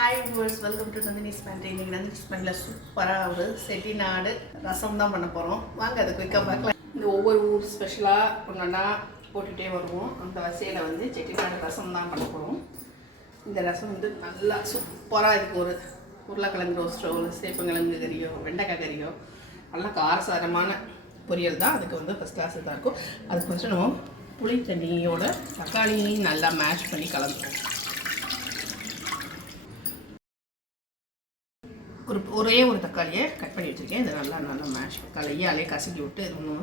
Hi viewers welcome to Nandini ஸ்மெண்ட் இன்னைக்கு நந்தினி ஸ்மெண்டில் சூப்பராக ஒரு செட்டிநாடு ரசம் தான் பண்ண போகிறோம் வாங்க அது குயிக்காக பார்க்கலாம். இந்த ஒவ்வொரு ஊர் ஸ்பெஷலாக ஒன்றா போட்டுகிட்டே வருவோம். அந்த வரிசையில் வந்து செட்டிநாடு ரசம் தான் பண்ண போகிறோம் இந்த ரசம் வந்து நல்லா சூப்பராக இதுக்கு ஒரு உருளைக்கிழங்கு ரோஸ்ட்டோ ஒரு சேப்பங்கிழங்கு கறியோ வெண்டைக்காய் கறியோ நல்லா காரசாரமான பொரியல் தான். அதுக்கு வந்து ஃபஸ்ட் கிளாஸ் தான் இருக்கும். அதுக்கு கொஞ்சம் நம்ம புளி தண்ணியோட தக்காளியையும் நல்லா மேஷ் பண்ணி கலந்துருவோம் ஒரு ஒரே ஒரு தக்காளியை கட் பண்ணி வச்சுருக்கேன். இதை நல்லா நல்லா மேஷ் தலையாலே கசக்கி விட்டு இது ஒன்று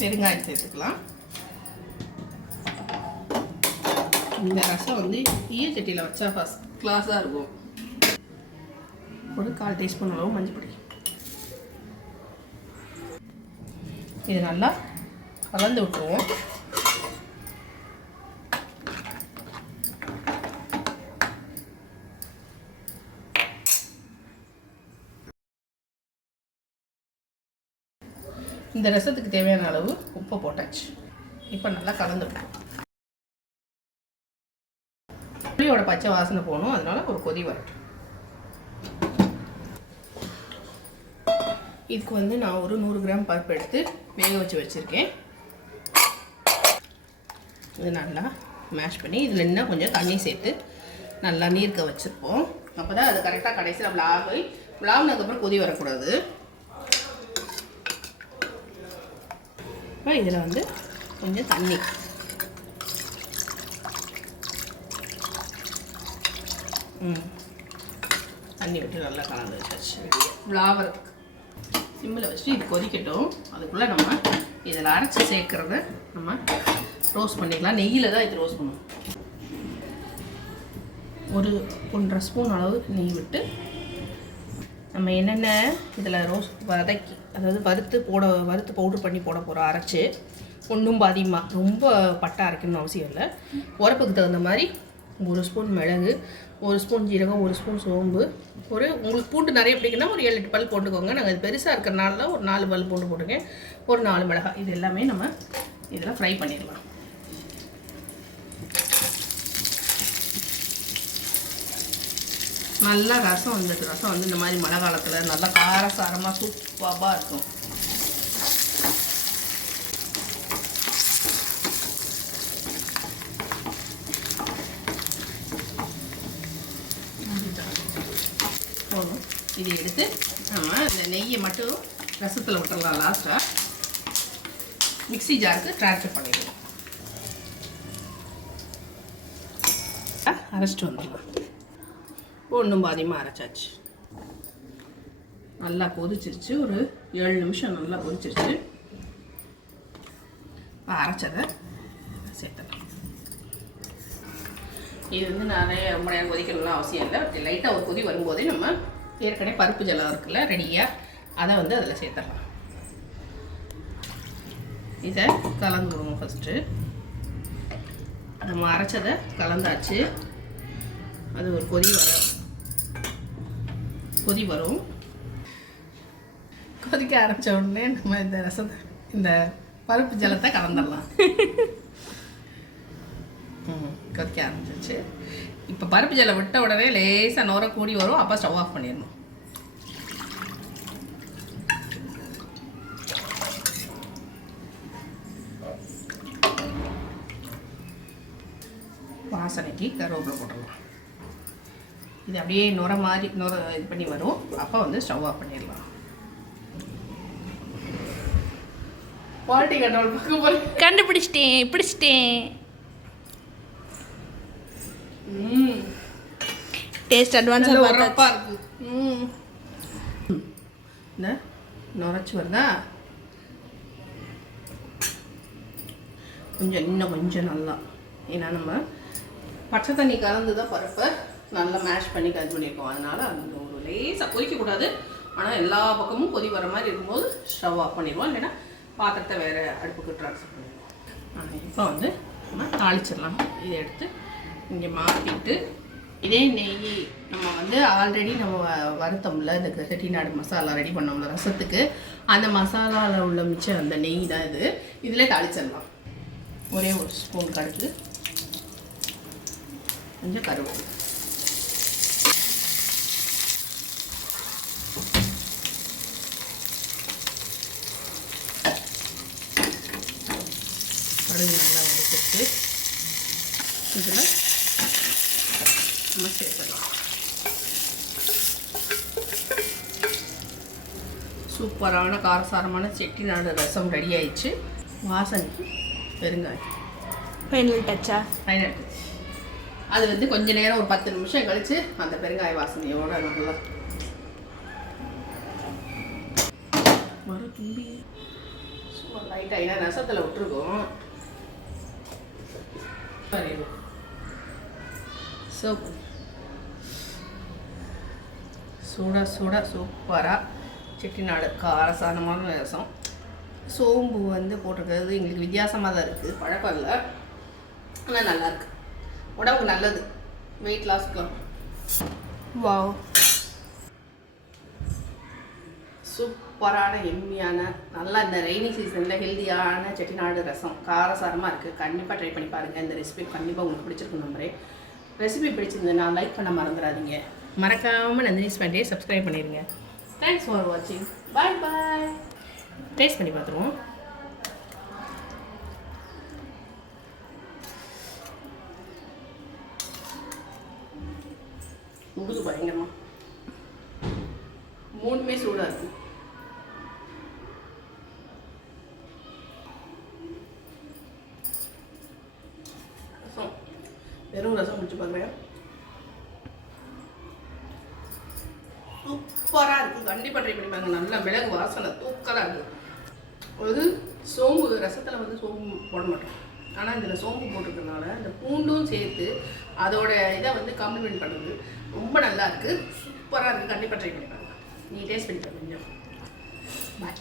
பெருங்காயம் சேர்த்துக்கலாம். இந்த ரசம் வந்து ஈயச்சட்டியில் வச்சா ஃபஸ்ட் கிளாஸாக இருக்கும். ஒரு கால் டீஸ்பூன் அளவு மஞ்சள் பொடி. இது நல்லா கலந்து விட்டுருவோம். இந்த ரசத்துக்கு தேவையான அளவு உப்பை போட்டாச்சு. இப்போ நல்லா கலந்துட்டேன் புளியோட பச்சை வாசனை போகணும். அதனால ஒரு கொதி வரட்டும். இதுக்கு வந்து நான் ஒரு நூறு கிராம் பருப்பு எடுத்து வேக வச்சு வச்சுருக்கேன். இது நல்லா மேஷ் பண்ணி இதில் இன்னும் கொஞ்சம் தண்ணி சேர்த்து நல்லா நீர்க்க வச்சுருப்போம். அப்போ தான் அது கரெக்டாக கடைசியில் விளாகி விளாகினதுக்கப்புறம் கொதி வரக்கூடாது. இப்போ இதில் வந்து கொஞ்சம் தண்ணி. தண்ணி விட்டு நல்லா கலந்து வச்சாச்சு. விளாவறதுக்கு. சிம்மில் வச்சுட்டு இது கொதிக்கட்டும். அதுக்குள்ளே நம்ம இதில் அரைச்சி சேர்க்குறத நம்ம ரோஸ்ட் பண்ணிக்கலாம். நெய்யில் தான் இது ரோஸ்ட் பண்ணுவோம். ஒரு ஒன்றரை ஸ்பூன் அளவு நெய் விட்டு நம்ம என்னென்ன இதில் ரோஸ் வதக்கி அதாவது வறுத்து போட வறுத்து பவுட்ரு பண்ணி போட போகிறோம் அரைச்சி. ஒன்றும் பாதியமாக ரொம்ப பட்டா அரைக்கணும்னு அவசியம் இல்லை. உரப்புக்கு தகுந்த மாதிரி ஒரு ஸ்பூன் மிளகு ஒரு ஸ்பூன் ஜீரகம் ஒரு ஸ்பூன் சோம்பு. ஒரு உங்களுக்கு பூண்டு நிறைய பிடிக்குன்னா ஒரு ஏழு எட்டு பல் போட்டுக்கோங்க. நாங்கள் இது பெருசாக இருக்கிறனால ஒரு நாலு பல் பூண்டு போட்டுருக்கேன். ஒரு நாலு மிளகாய். இது எல்லாமே நம்ம இதெல்லாம் ஃப்ரை பண்ணிடலாம். நல்லா ரசம் வந்துட்டு ரசம் வந்து இந்த மாதிரி மழை காலத்தில் நல்லா காரசாரமாக சூப்பாக இருக்கும். போதும். இது எடுத்து நம்ம இந்த நெய்யை மட்டும் ரசத்தில் விட்டுடலாம் லாஸ்ட்டாக மிக்ஸி ஜாருக்கு ட்ரான்ஸ்ஃபர் பண்ணிடுவோம் அரைச்சிட்டு வந்துடலாம். ஒன்றும் பாதியமாக அரைச்சாச்சு. நல்லா கொதிச்சிருச்சு. ஒரு ஏழு நிமிஷம் நல்லா கொதிச்சிருச்சு. இப்போ அரைச்சதை சேர்த்துக்கலாம். இது வந்து நிறைய ரொம்ப நேரம் கொதிக்கணும்லாம் அவசியம் இல்லை. லைட்டாக ஒரு கொதி வரும்போதே நம்ம ஏற்கனவே பருப்பு ஜலம் இருக்குல்ல ரெடியாக அதை வந்து அதில் சேர்த்துடலாம். இதை கலந்துருவோம் ஃபஸ்ட்டு நம்ம அரைச்சதை கலந்தாச்சு. அது ஒரு கொதி வர கொதி வரும். கொதிக்க ஆரம்பித்த உடனே நம்ம இந்த ரசத்தை இந்த பருப்பு ஜலத்தை கலந்துடலாம். ம் கொதிக்க ஆரம்பிச்சிச்சு இப்போ பருப்பு ஜலம் விட்ட உடனே லேசாக நோர கூடி வரும். அப்போ ஸ்டவ் ஆஃப் பண்ணிடணும். வாசனைக்கு கருவேப்பிலை போட்டுடலாம். இது அப்படியே நுர மாதிரி நுர இது பண்ணி வரும். அப்போ வந்து ஸ்டவ் ஆஃப் பண்ணிடலாம். குவாலிட்டி கண்ட்ரோல் போய். கண்டுபிடிச்சிட்டேன் பிடிச்சிட்டேன். டேஸ்ட் அட்வான்ஸாக பார்த்தா ம் என்ன நுரைச்சி வருதா? கொஞ்சம் இன்னும் கொஞ்சம் நல்லா. ஏன்னா நம்ம பச்சை தண்ணி கலந்து தான் பருப்பை. நல்லா மேஷ் பண்ணி கட் பண்ணியிருக்கோம் அதனால் அந்த ஒரு லேசாக கொதிக்கக்கூடாது. ஆனால் எல்லா பக்கமும் கொதி வர மாதிரி இருக்கும்போது ஸ்டவ் ஆஃப் பண்ணிடுவோம். இல்லைன்னா பாத்திரத்தை வேறு அடுப்புக்கு ட்ரான்ஸ்ஃபர் பண்ணிடுவோம். இப்போ வந்து நம்ம தாளிச்சிடலாம். இதை எடுத்து இங்கே மாற்றிட்டு இதே நெய் நம்ம வந்து ஆல்ரெடி நம்ம வ- வறுத்தோம்ல இந்த செட்டிநாடு மசாலா ரெடி பண்ணோம்ல ரசத்துக்கு. அந்த மசாலாவில் உள்ள மிச்சம் அந்த நெய் தான் இது. இதில் தாளிச்சிடலாம். ஒரே ஒரு ஸ்பூன் கடுத்து கொஞ்சம் கருவேப்பிலை. கடுகு நல்லா வதக்கிட்டு இதில் நம்ம சேர்த்துக்கலாம் சூப்பரான காரசாரமான செட்டிநாடு ரசம் ரெடி ஆயிடுச்சு. வாசனைக்கு பெருங்காயம். ஃபைனல் டச்சா ஃபைனல் டச் அது வந்து கொஞ்ச நேரம் ஒரு பத்து நிமிஷம் கழிச்சு அந்த பெருங்காய வாசனையோட நல்லா மறு தும்பி சும்மா லைட்டாக ஏன்னா ரசத்தில் விட்டுருக்கோம். சோப்பு. சுட சுட சூப்பராக செட்டிநாடு காரசாரமான ரசம். சோம்பு வந்து போட்டிருக்கிறது எங்களுக்கு வித்தியாசமாக தான் இருக்குது பழக்கம் இல்லை. ஆனால் நல்லாயிருக்கு உடம்புக்கு நல்லது. வெயிட் லாஸ்க்கு வாவ் சூப்பரான எம்மியான நல்லா இந்த ரெய்னி சீசனில் ஹெல்த்தியான செட்டிநாடு ரசம். காரசாரமாக இருக்குது கண்டிப்பாக ட்ரை பண்ணி பாருங்கள் இந்த ரெசிபி கண்டிப்பாக உங்களுக்கு பிடிச்சிருக்கும் நம்பரே ரெசிபி பிடிச்சிருந்ததுன்னா லைக் பண்ண மறந்துடாதீங்க. மறக்காமல் நந்தினி ஸ்பெண்டே சப்ஸ்கிரைப் பண்ணிடுங்க தேங்க்ஸ் ஃபார் வாட்சிங் பாய் பாய் டேஸ்ட் பண்ணி பார்த்துருவோம் முடுது பயங்கரமா. மூணுமே சூடாக இருக்கும் ரசம் வெறும் ரசம் குடிச்சு பாருங்க சூப்பராக இருக்குது கண்டிப்பாக ட்ரை பண்ணி பாருங்க. நல்லா மிளகு வாசனை தூக்கலாக இருக்குது ஒரு சோம்பு ரசத்தில் வந்து சோம்பு போட மாட்டோம். ஆனால் இதில் சோம்பு போட்டிருக்கனால இந்த பூண்டும் சேர்த்து அதோட இதை வந்து காம்ப்ளிமெண்ட் பண்ணுறது ரொம்ப நல்லா இருக்குது சூப்பராக இருக்குது கண்டிப்பாக ட்ரை பண்ணி பாருங்க. நீ டேஸ்ட் பண்ணி பாருங்க. பாய்